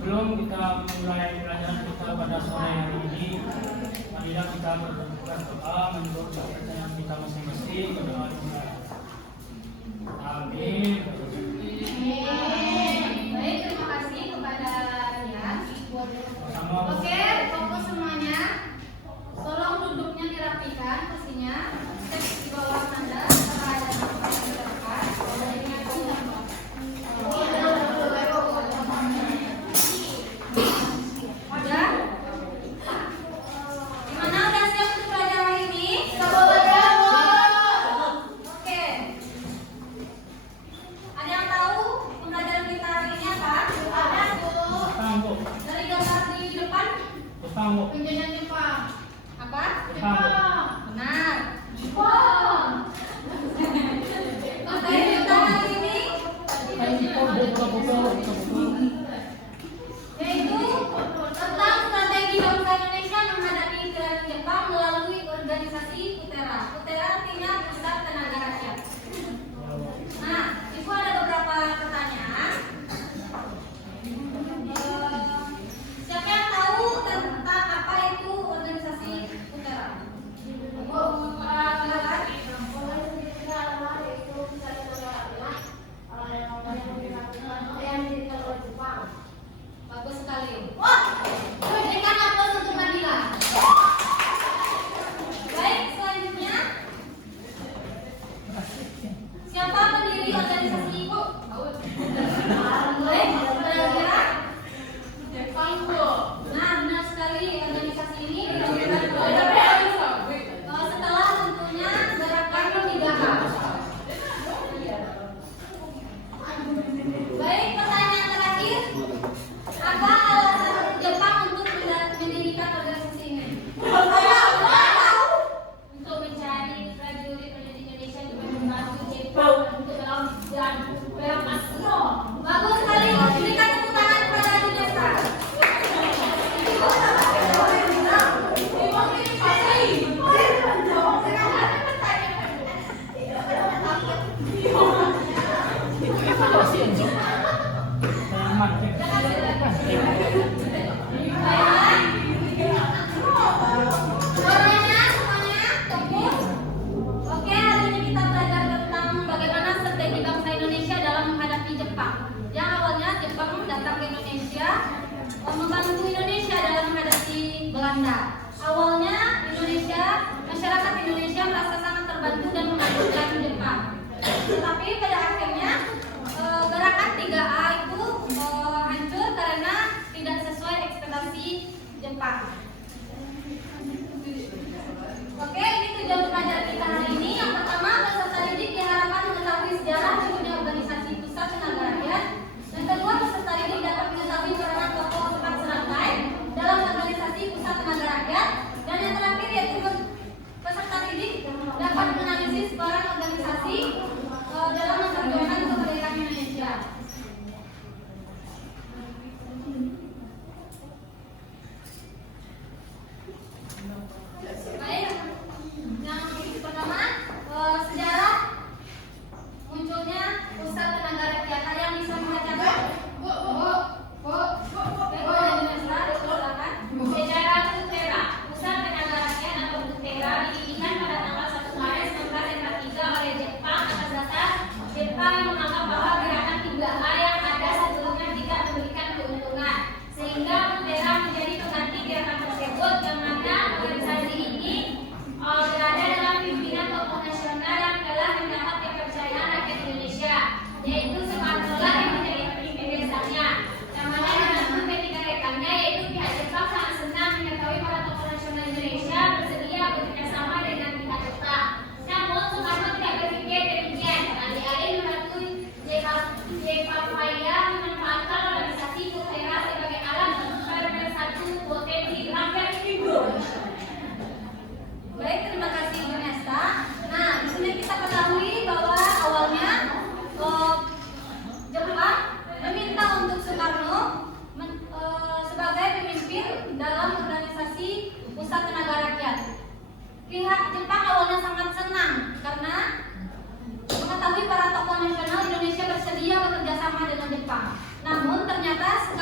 Sebelum kita mulai pelajaran kita pada sore hari ini, marilah kita berdoa menurut kepercayaan kita masing-masing. Berdoa dimulai. Amin. Baik, terima kasih kepada Rian. Sama. Oke, fokus semuanya. Tolong duduknya dirapikan kursinya. Cek di bawah Anda apakah ada tempat yang terdekat. Penjajahan Jepang. Apa? Jepang. Benar. Jepang. Materi kita hari ini yaitu tentang strategi bangsa Indonesia menghadapi keadaan Jepang melalui organisasi PUTERA. PUTERA artinya Pusat Tenaga Rakyat. Nah, Ibu ada beberapa pertanyaan. Siapa yang tahu tentang apa itu organisasi PUTERA? Bagus sekali. Berikan aplaus untuk Nabila. Baik, selanjutnya siapa pendiri organisasi Ibu? Baik, kira-kira? Nah, benar sekali, organisasi ini dilakukan setelah tentunya gerakan 3A. Baik, pertanyaan terakhir. Apa alasan Jepang untuk mendirikan organisasi ini? Untuk mencari prajurit Indonesia juga membantu Jepang untuk melawan perang Asino. Bagus sekali, berikan tepuk tangan kepada Dinesa. Suaranya semuanya fokus. Oke, hari ini kita belajar tentang bagaimana strategi bangsa Indonesia dalam menghadapi Jepang. Yang awalnya Jepang datang ke Indonesia membantu Indonesia dalam menghadapi Belanda. Awalnya masyarakat Indonesia merasa sangat terbantu dan mengagumkan Jepang. Tetapi pada akhirnya gerakan 3A itu hancur karena tidak sesuai ekspektasi Jepang. Oke, ini tujuan pelajaran kita hari ini. Yang pertama, peserta didik diharapkan mengetahui sejarah terbentuknya organisasi Pusat Tenaga Rakyat. Yang kedua, peserta didik dapat mengetahui peranan tokoh Jepang serangkai dalam organisasi Pusat Tenaga Rakyat. Dan yang terakhir yaitu peserta didik dapat menganalisis peran organisasi dalam memperjuangkan kemerdekaan Indonesia.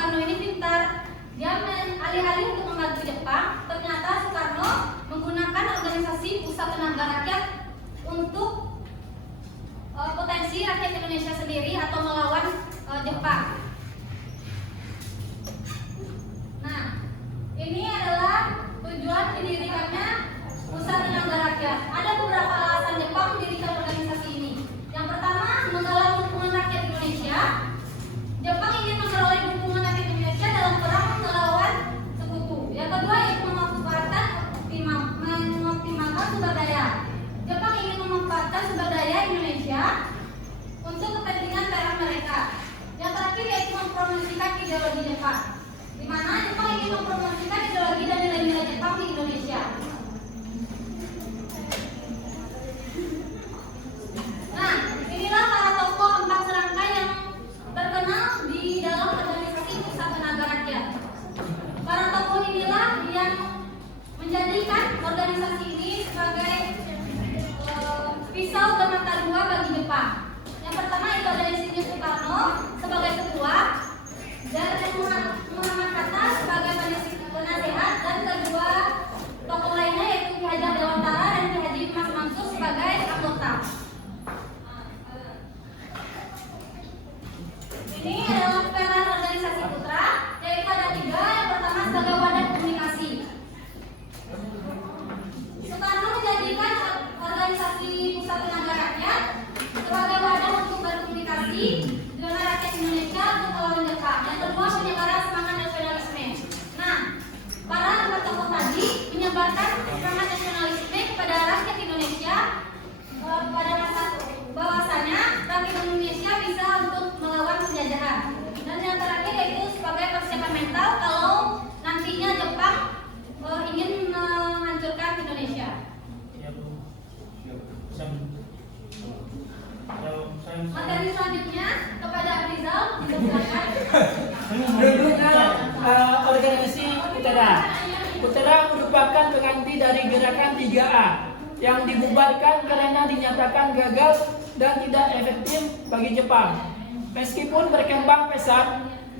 Soekarno ini pintar. Dia alih-alih untuk membantu Jepang, ternyata Soekarno menggunakan organisasi Pusat Tenaga Rakyat untuk potensi rakyat Indonesia sendiri atau melawan Jepang. Nah, ini adalah tujuan didirikannya Pusat Tenaga Rakyat. Ada beberapa alasan Jepang mendirikan organisasi ini. Yang pertama, menggalang dukungan rakyat Indonesia. Jepang ingin memperoleh dukungan rakyat Indonesia dalam perang melawan sekutu. Yang kedua, yaitu mengoptimalkan sumber daya. Jepang ingin memanfaatkan sumber daya Indonesia untuk kepentingan perang mereka. Yang terakhir, yaitu mempromosikan ideologi Jepang, di mana Jepang ingin mempromosikan ideologi dan nilai-nilai Jepang di Indonesia. Nah, inilah para tokoh 4 serangkai yang terkenal di dalam organisasi Pusat Tenaga Rakyat. Para tokoh inilah yang menjadikan organisasi ini sebagai pisau bermata dua bagi Jepang. Yang pertama itu ada Insinyur Soekarno sebagai ketua, dan Muhammad Hatta sebagai penasehat, dan kedua tokoh lainnya yaitu Ki Hajar Dewantara dan Ki Haji Mas Mansur sebagai anggota. Ini adalah peran organisasi putra, yaitu ada 3. Yang pertama sebagai wadah komunikasi. Soekarno menjadikan organisasi Pusat Tenaga Rakyat sebagai wadah untuk berkomunikasi dengan rakyat Indonesia untuk melawan Jepang. Yang kedua, penyebaran semangat nasionalisme. Nah, para tokoh tadi menyebarkan semangat nasionalisme kepada rakyat Indonesia pada masa bahwasanya rakyat Indonesia bisa untuk melawan penjajahan. Dan yang terakhir yaitu sebagai persiapan mental kalau nantinya Jepang ingin menghancurkan Indonesia. Ya, Bu. Materi selanjutnya kepada Abrizal dipersilakan. Organisasi Putera. Putera merupakan pengganti dari gerakan 3A yang dibubarkan karena dinyatakan gagal dan tidak efektif bagi Jepang. Meskipun berkembang pesat,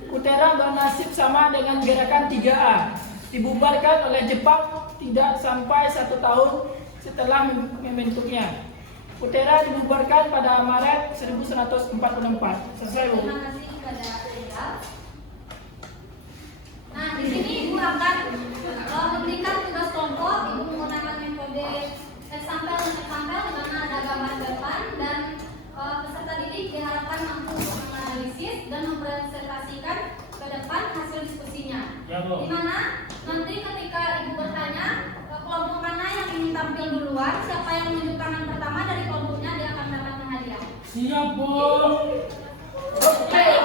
Putera bernasib sama dengan gerakan 3A. Dibubarkan oleh Jepang tidak sampai 1 tahun setelah membentuknya. Putera dibubarkan pada Maret 1944. Selesai, Bu. Terima kasih kepada Abrizal. Nah, di sini Ibu akan memberikan tugas kelompok. Ibu menggunakan metode sampel dan sampel di mana ada gambar depan, dan peserta didik diharapkan mampu menganalisis dan mempresentasikan ke depan hasil diskusinya. Ya, Bu. Di mana nanti ketika Ibu bertanya kelompok mana yang ingin tampil duluan, siapa yang menunjuk tangan pertama dari kelompoknya dia akan mendapatkan hadiah. Siap, Bu. Baik,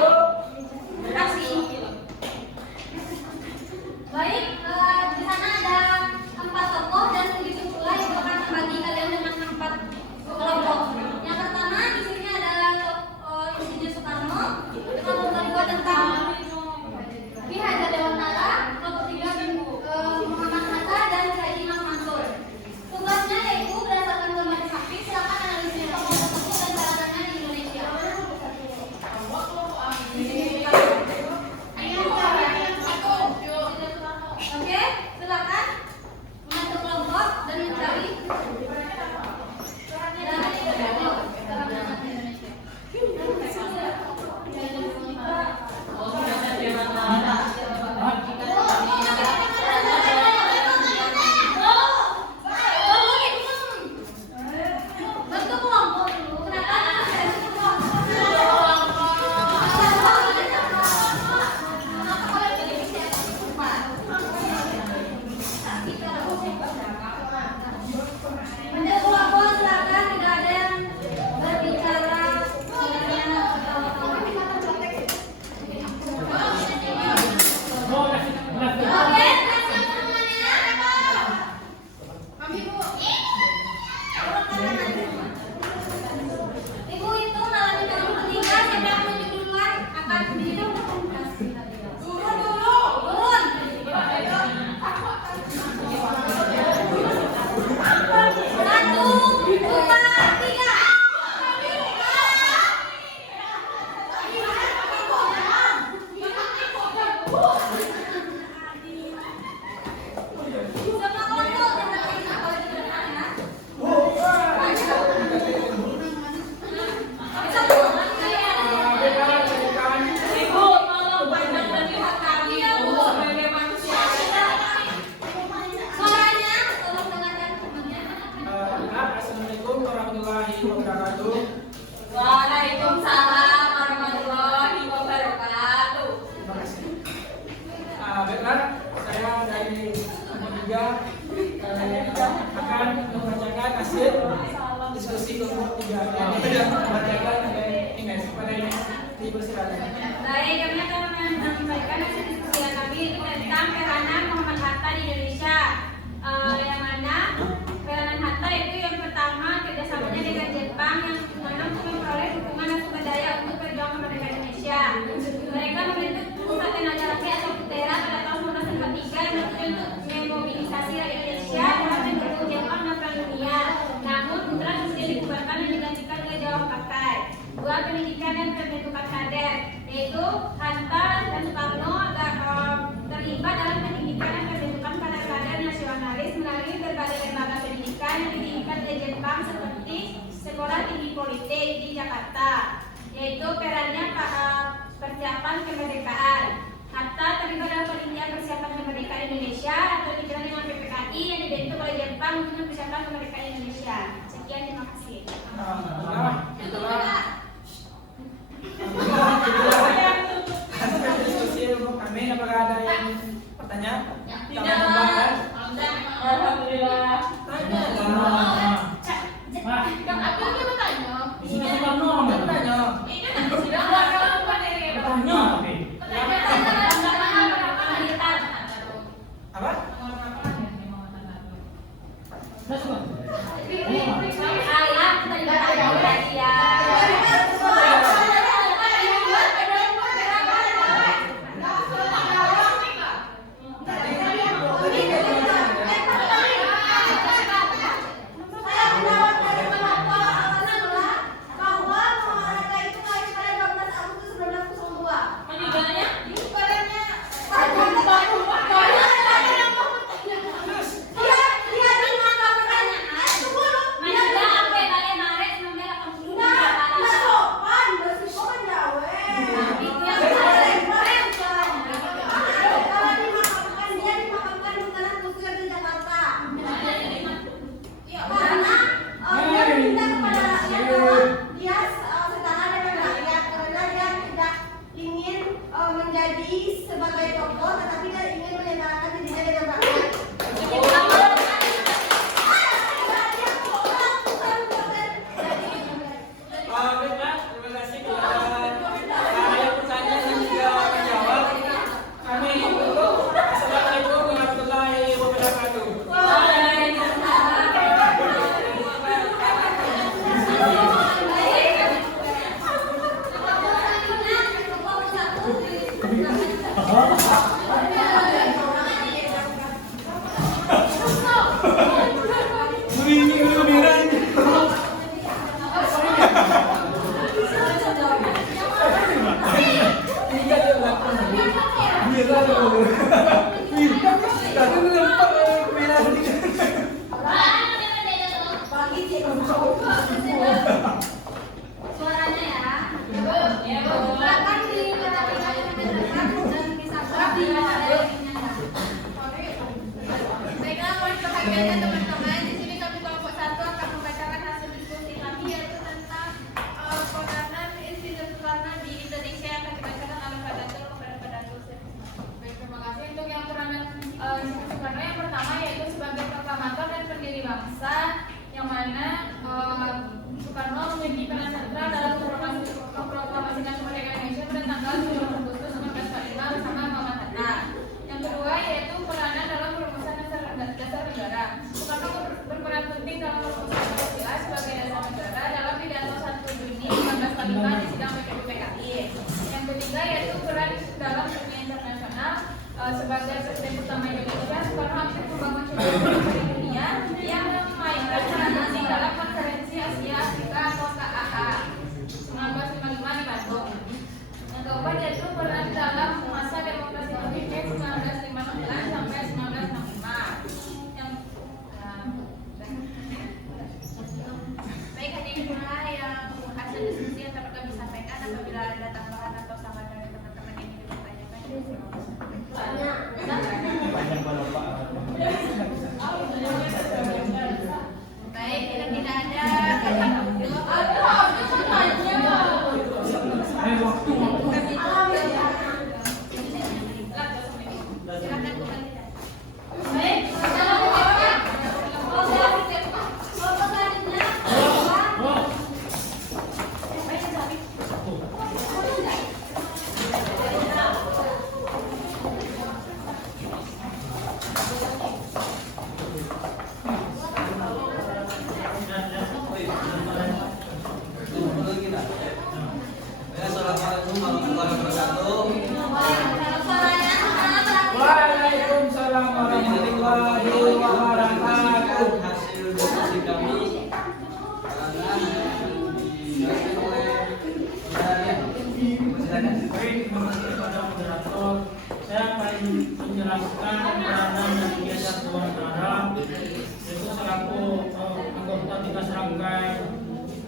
terima kasih. Baik, di sana ada 4 tokoh dan begitu pula yang akan membagi kalian dengan 4 kelompok. Yang pertama di sini ada Insinyur Soekarno dengan kelompok 2 tentang Ki Hajar Dewantara, kelompok 3 Muhammad Hatta dan Ki Haji Mas Mansur. Tugasnya yaitu berdasarkan gambar sapi, silakan analisis tokoh tersebut dan caratannya di Indonesia. Waalaikumsalam warahmatullahi wabarakatuh. Terima kasih. Baiklah, saya dari Ketiga akan membacakan hasil diskusi kelompok 3 dan membacakan Ines. Pada Ines, dipersilakan. Baik, kami akan menyampaikan hasil diskusi kami itu tentang peranan Muhammad Hatta di Indonesia. Yang mana peranan Hatta itu yang pertama kerjasamanya dengan Jepang yang mana untuk memperoleh dukungan dan sumber daya untuk perjuangan kemerdekaan Indonesia. Mereka membentuk pusat tenaga rakyat atau PUTERA pada tahun 1943 yang bertujuan untuk memobilisasi rakyat Indonesia dalam mendukung Jepang dan Perang Dunia. Namun putra kemudian dibubarkan dan digantikan oleh Jawa Pakai. Dua pendidikan dan pembentukan kader, yaitu Hatta dan Soekarno terlibat dalam pendidikan dan pembentukan kader-kader nasionalis melalui berbagai lembaga pendidikan yang didirikan oleh Jepang seperti Sekolah Tinggi Politik di Jakarta, yaitu perannya persiapan kemerdekaan. Hatta terlibat dalam penelitian persiapan kemerdekaan Indonesia atau dikenal dengan PPKI yang dibentuk oleh Jepang untuk persiapan kemerdekaan Indonesia. Sekian, terima kasih. Itulah hasil diskusi kelompok kami. Apakah ada yang pertanyaan? Alhamdulillah. Tanya Yang aku ini bertanya. Di sini Soekarno Tanya. Ini nanti sidang warga materi. bertanya tapi Apa? saya suka. Sebagai tokoh, tetapi dia ingin menyatakan dirinya dengan rakyat. Baiklah, terima kasih kepada yang bertanya dan juga menjawab. Kami tutup. Assalamualaikum warahmatullahi wabarakatuh. Suaranya ya. Silakan dan bisa Baiklah, mohon perhatiannya teman-teman. Di sini kami kelompok 1 akan membacakan hasil diskusi kami yaitu tentang peranan Institut Soekarno di Indonesia yang akan dibacakan oleh Pak Datul kepada Pak Datul. Baik, terima kasih. Untuk yang peranan Institut Soekarno yang pertama yaitu sebagai proklamator dan pendiri bangsa, yang mana Soekarno memiliki peran sentral dalam memproklamasikan kemerdekaan Indonesia pada tanggal 10 Agustus 1945 bersama Muhammad Hatta. Yang kedua yaitu peranan dalam perumusan dasar negara. Soekarno berperan penting dalam perumusan Pancasila sebagai dasar negara dalam pidato 1 Juni 1945 di sidang PPKI. Yang ketiga yaitu peran dalam dunia internasional sebagai Presiden utama Indonesia. Soekarno aktif membangun di dunia yang memainkan peran penting dalam konferensi Asia Afrika atau KAA 1955 di Bandung. Yang keempat yaitu peran dalam masa demokrasi Indonesia 1915 sampai 1965. Yang baik, hadirin semua yang hasil diskusi yang dapat kami sampaikan. Apabila ada tambahan atau saran dari teman-teman yang ingin ditanyakan, Panjang banget Pak. baik, tidak ada kata menjelaskan peranan dan kiasan Nusantara, yaitu selaku anggota 3 serangkai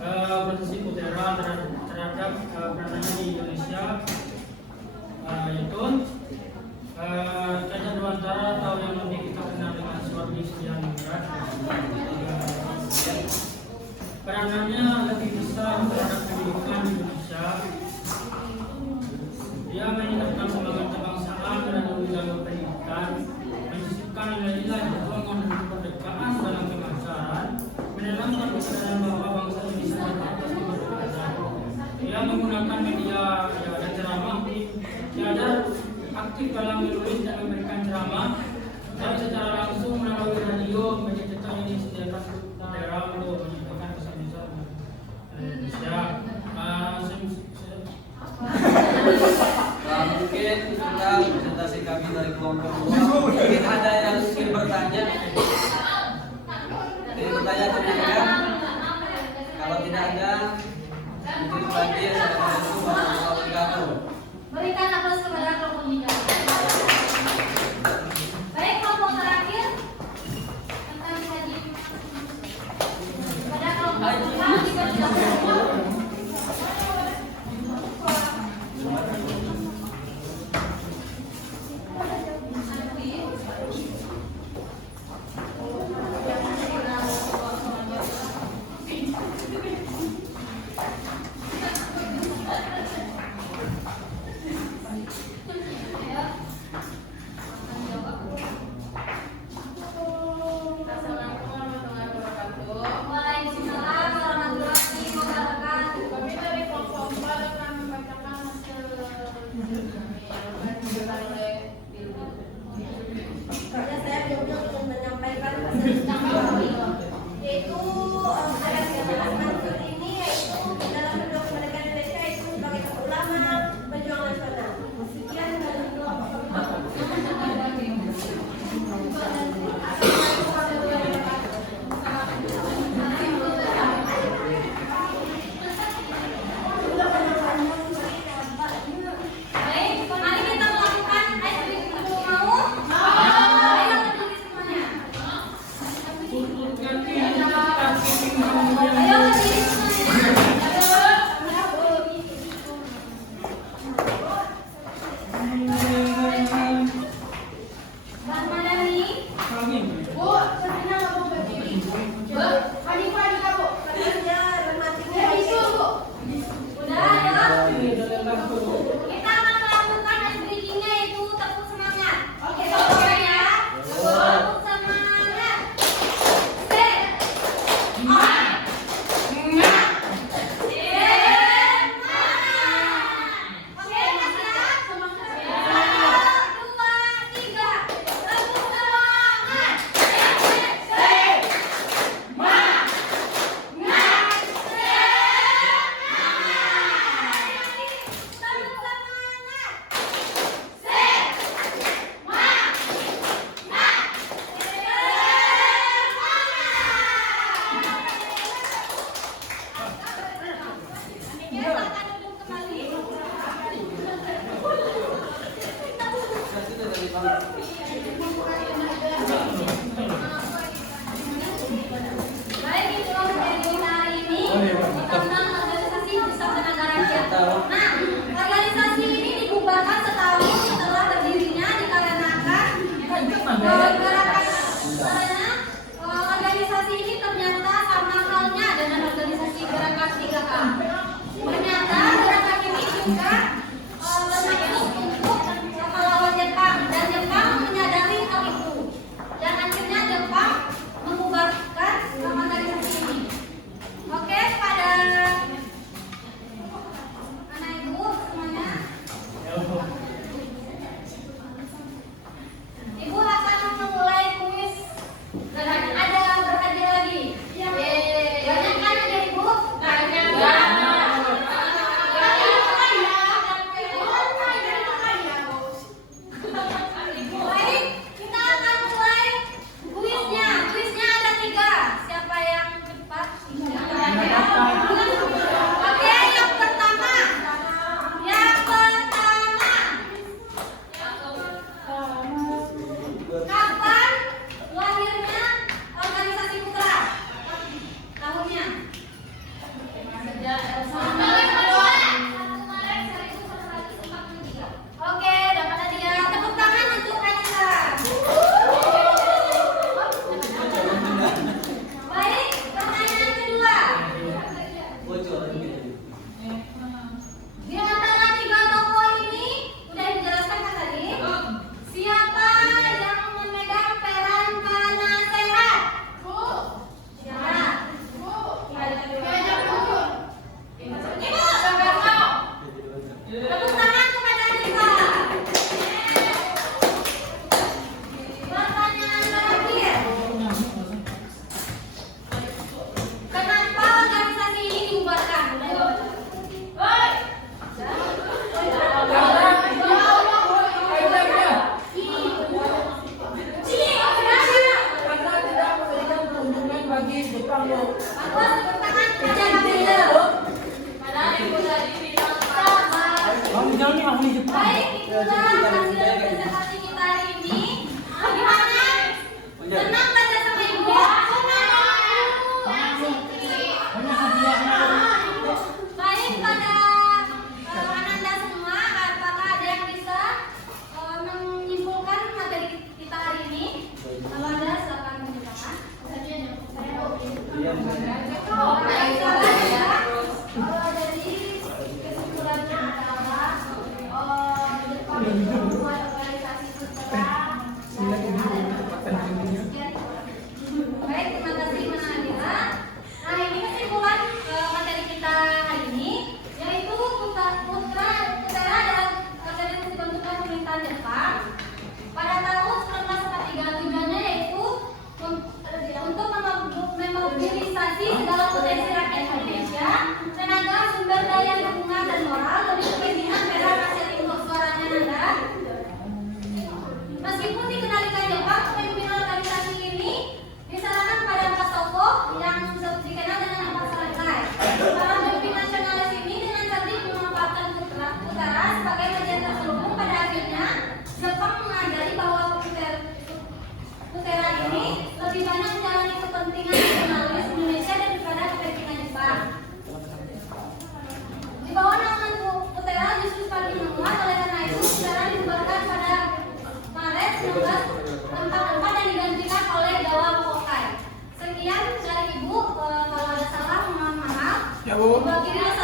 organisasi Putera terhadap peranannya di Indonesia, yaitu Cacat Nusantara atau yang lebih kita kenal dengan Suwardi Sedianingrat. Peranannya lebih besar terhadap pendidikan di Indonesia. Dia meningkatkan semangat kebangsaan dan menjaga pendidikan, mensisipkan nilai-nilai perjuangan dan kemerdekaan dalam kebangsaan, menanamkan kesadaran bahwa bangsa Indonesia beratas di beragam. Dia menggunakan media dan ceramah, dia aktif dalam menulis dan memberikan ceramah, dan secara langsung melalui radio mencetak ini disediakan daerah untuk menyampaikan pesan-pesan Indonesia. Mungkin kita presentasi kami dari kelompok 2. Mungkin ada yang ingin bertanya. Ingin bertanya atau tidak? Kalau tidak ada, mungkin lagi yang ada wabarakatuh. Berikan aplaus kepada kelompok 3. Baik, kelompok terakhir tentang kaji pada kelompok 4 juga sudah berkumpul. Waalaikumsalam warahmatullahi wabarakatuh. Kami dari kelompok 4 akan membacakan hasil Karena saya belum menyampaikan pesan yaitu saya menjelaskan ini yaitu dalam bentuk kemerdekaan Indonesia itu sebagai ulama pejuang nasional. Sekian dari Baik, mari kita melakukan icebreaking. Mau? Ayo berdiri semuanya. Ayo berdiri semuanya. Rahmadani. Bu, sebenarnya nggak mau berdiri. Bu, Hanifah juga bu. Karena rematinya Ya bisu bu. Udah, ayo. Kita akan melakukan icebreaking-nya yaitu tepuk semangat. Oke, ya. Tepuk semangat. Baik, itu materi hari ini tentang organisasi Pusat Tenaga Rakyat. Nah, organisasi ini dibubarkan setahun setelah berdirinya dikarenakan karena organisasi ini ternyata sama halnya dengan organisasi Gerakan 3A. Ternyata gerakan ini juga masuk untuk melawan Jepang dan Jepang menyadari hal itu. Dan akhirnya Jepang membubarkan organisasi ini. Oke, pada anak ibu semuanya, ibu akan memulai kuis dan ada berhadiah lagi. Banyak kan ada ibu? Banyak. itulah hasil presentasi kita hari ini. Gimana? Senang belajar sama ibu? Baik pada Ananda semua, apakah ada yang bisa menyimpulkan materi kita hari ini? Kalau ada silakan menjelaskan. Baik, silakan ya. Jadi kesimpulannya adalah Jepang itu membuat organisasi putra. Baik, terima kasih Mas Nadira. Nah, ini kesimpulan materi kita hari ini, yaitu putra adalah organisasi bentukan pemerintahan Jepang pada tahun 1943, yaitu untuk memobilisasi segala potensi rakyat Indonesia, tenaga, sumber daya, dukungan dan moral demi kepentingan daerah rakyat Timur. Suaranya Nanda. Meskipun dikendalikan Jepang, kepemimpinan organisasi ini diserahkan pada Pak Soko yang dikenal dengan nama Sarantai. Para pemimpin nasionalis ini dengan cerdik memanfaatkan utara sebagai bagian terselubung. Pada akhirnya Jepang mengajari bahwa Putera ini lebih banyak menjalani kepentingan nasionalis Indonesia daripada kepentingan Jepang. Di bawah naungan Putera justru semakin menguat. Oleh karena itu Putera dibubarkan pada Maret 1944 dan digantikan oleh Jawa Pokai. Sekian dari Ibu, kalau ada salah mohon maaf. Ya, Bu. Wakilnya